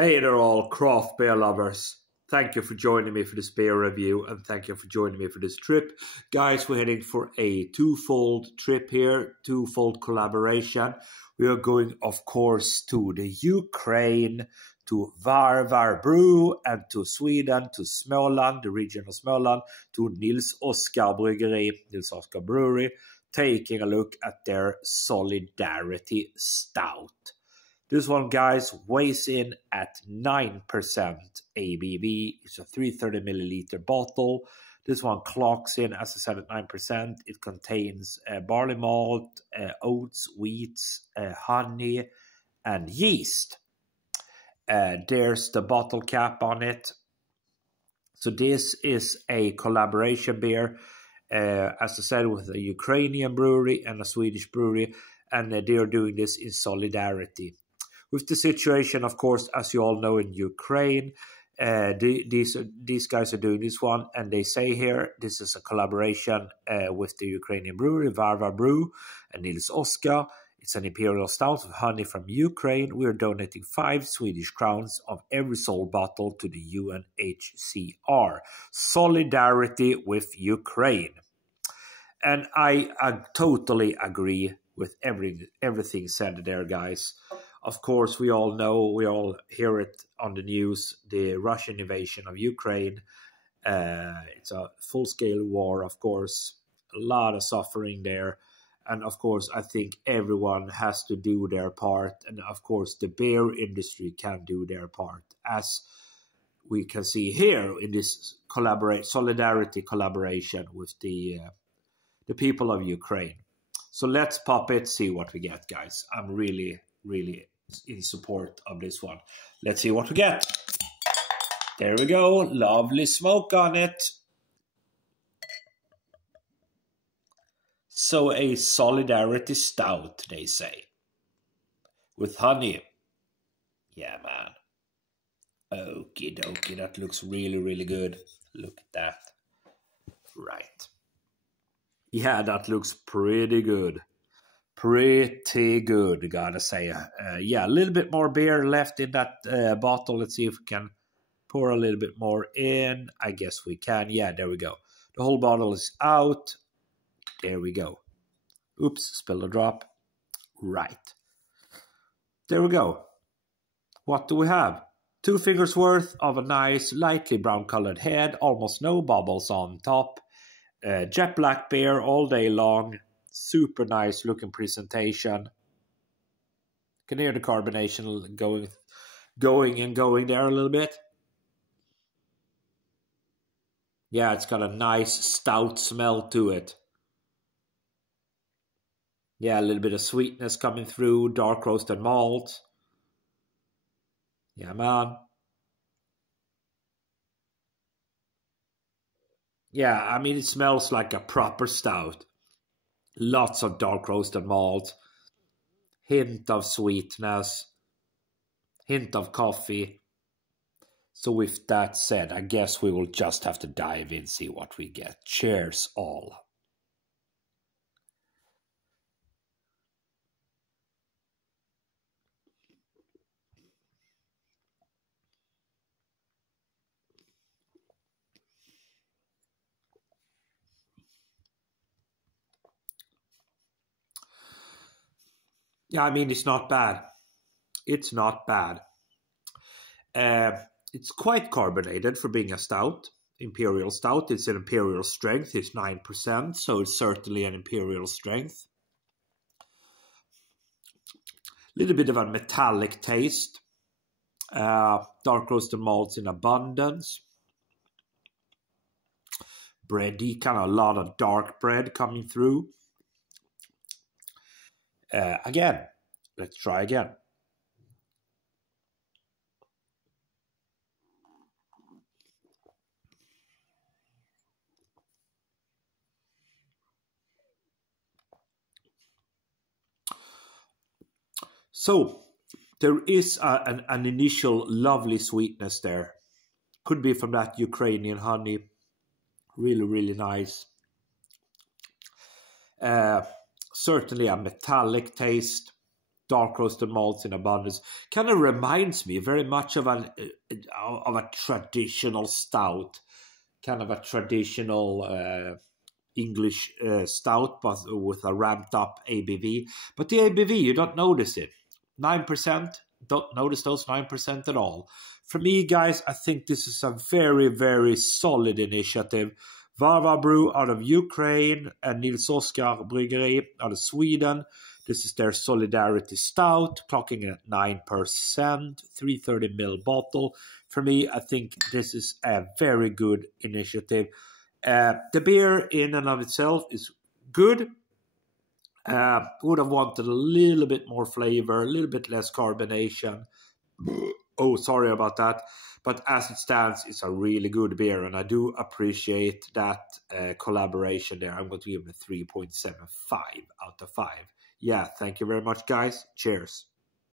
Hey there all craft beer lovers. Thank you for joining me for this beer review and thank you for joining me for this trip. Guys, we're heading for a twofold trip here, twofold collaboration. We are going, of course, to the Ukraine, to Varvar Brew, and to Sweden, to Småland, the region of Småland, to Nils Bryggeri, Nils Brewery, taking a look at their Solidarity Stout. This one, guys, weighs in at 9% ABV. It's a 330 milliliter bottle. This one clocks in, as I said, at 9%. It contains barley malt, oats, wheats, honey, and yeast. There's the bottle cap on it. So this is a collaboration beer, as I said, with a Ukrainian brewery and a Swedish brewery. And they are doing this in solidarity with the situation, of course, as you all know, in Ukraine. These guys are doing this one, and they say here this is a collaboration with the Ukrainian brewery, Varvar Brew, and Nils. It's an imperial stout with honey from Ukraine. We are donating 5 Swedish crowns of every sold bottle to the UNHCR. Solidarity with Ukraine. And I totally agree with everything said there, guys. Of course, we all know, we all hear it on the news, the Russian invasion of Ukraine. It's a full-scale war, of course, a lot of suffering there. And of course, I think everyone has to do their part. And of course, the beer industry can do their part, as we can see here in this solidarity collaboration with the people of Ukraine. So let's pop it, see what we get, guys. I'm really in support of this one. Let's see what we get. There we go. Lovely smoke on it. So a Solidarity Stout, they say. With honey. Yeah, man. Okie dokie. That looks really good. Look at that. Right. Yeah, that looks pretty good. Pretty good, gotta say. Yeah, a little bit more beer left in that bottle. Let's see if we can pour a little bit more in. I guess we can. Yeah, there we go. The whole bottle is out. There we go. Oops, spilled a drop. Right. There we go. What do we have? 2 fingers worth of a nice, lightly brown-colored head. Almost no bubbles on top. Jet black beer all day long. Super nice looking presentation. Can hear the carbonation going there a little bit. Yeah, it's got a nice stout smell to it. Yeah, a little bit of sweetness coming through, dark roasted malt. Yeah, man. Yeah, I mean, it smells like a proper stout. Lots of dark roasted malt, hint of sweetness, hint of coffee. So with that said, I guess we will just have to dive in, see what we get. Cheers all. Yeah, I mean, it's not bad. It's not bad. It's quite carbonated for being a stout. Imperial stout. It's an imperial strength. It's 9%, so it's certainly an imperial strength. A little bit of a metallic taste. Dark roasted malts in abundance. Bready, kind of a lot of dark bread coming through. Again, let's try again. So, there is an initial lovely sweetness there. Could be from that Ukrainian honey. Really nice. Certainly a metallic taste. dark roasted malts in abundance. Kind of reminds me very much of a traditional stout, kind of a traditional English stout, but with a ramped up ABV. But the ABV, you don't notice it. 9%, don't notice those 9% at all. For me, guys, I think this is a very, very solid initiative. Varvar Brew out of Ukraine and Nils Bryggeri out of Sweden. This is their Solidarity Stout, clocking in at 9%, 330ml bottle. For me, I think this is a very good initiative. The beer in and of itself is good. Would have wanted a little bit more flavor, a little bit less carbonation. Oh, sorry about that. But as it stands, it's a really good beer, and I do appreciate that collaboration there. I'm going to give it a 3.75 out of 5. Yeah, thank you very much, guys. Cheers.